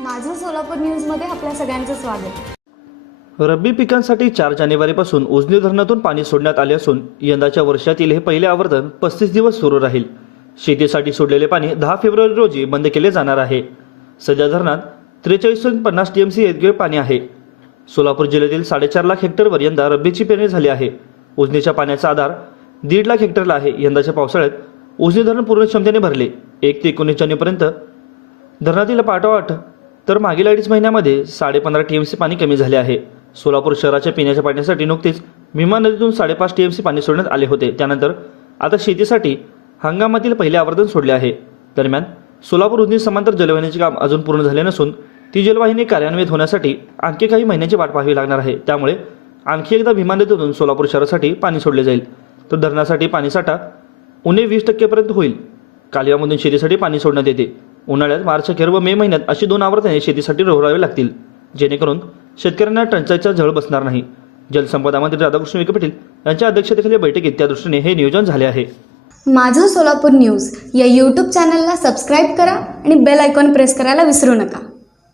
माझं सोलापूर न्यूजमध्ये आपल्या सगळ्यांचं स्वागत. रब्बी पिकांसाठी चार जानेवारीपासून उजनी धरणातून पाणी सोडण्यात आले असून यंदाच्या वर्षातील हे पहिले आवर्तन पस्तीस दिवस सुरू राहील. शेतीसाठी सोडलेले पाणी दहा फेब्रुवारी रोजी बंद केले जाणार आहे. सध्या धरणात त्रेचाळीस पन्नास टी एम सी इतके पाणी आहे. सोलापूर जिल्ह्यातील साडेचार लाख हेक्टरवर यंदा रब्बीची पेरणी झाली आहे. उजनीच्या पाण्याचा आधार दीड लाख हेक्टरला आहे. यंदाच्या पावसाळ्यात उजनी धरण पूर्ण क्षमतेने भरले. एक ते एकोणीस जानेवारीपर्यंत धरणातील पाठोपाठ तर मागील अडीच महिन्यामध्ये साडेपंधरा टी एम सी पाणी कमी झाले आहे. सोलापूर शहराच्या पिण्याच्या पाण्यासाठी नुकतीच भीमा नदीतून साडेपाच टी एम सी पाणी सोडण्यात आले होते. त्यानंतर आता शेतीसाठी हंगामातील पहिले आवर्धन सोडले आहे. दरम्यान सोलापूर उजनी समांतर जलवाहिनीचे काम अजून पूर्ण झाले नसून ती जलवाहिनी कार्यान्वित होण्यासाठी आणखी काही महिन्यांची वाट पाहावी लागणार आहे. त्यामुळे आणखी एकदा भीमा नदीतून सोलापूर शहरासाठी पाणी सोडले जाईल. तर धरणासाठी पाणीसाठा उणे वीस टक्केपर्यंत होईल. कालव्यामधून शेतीसाठी पाणी सोडण्यात येते. उन्हाळ्यात मार्च अखेर व मे महिन्यात अशी दोन आवर्तने शेतीसाठी रोवरावी लागतील. जेणेकरून शेतकऱ्यांना टंचाईचा झळ बसणार नाही. जलसंपदा मंत्री राधाकृष्ण विखे पाटील यांच्या अध्यक्षतेखाली बैठकीत त्या दृष्टीने हे नियोजन झाले आहे. माझं सोलापूर न्यूज या यूट्यूब चॅनलला सबस्क्राईब करा आणि बेल आयकॉन प्रेस करायला विसरू नका.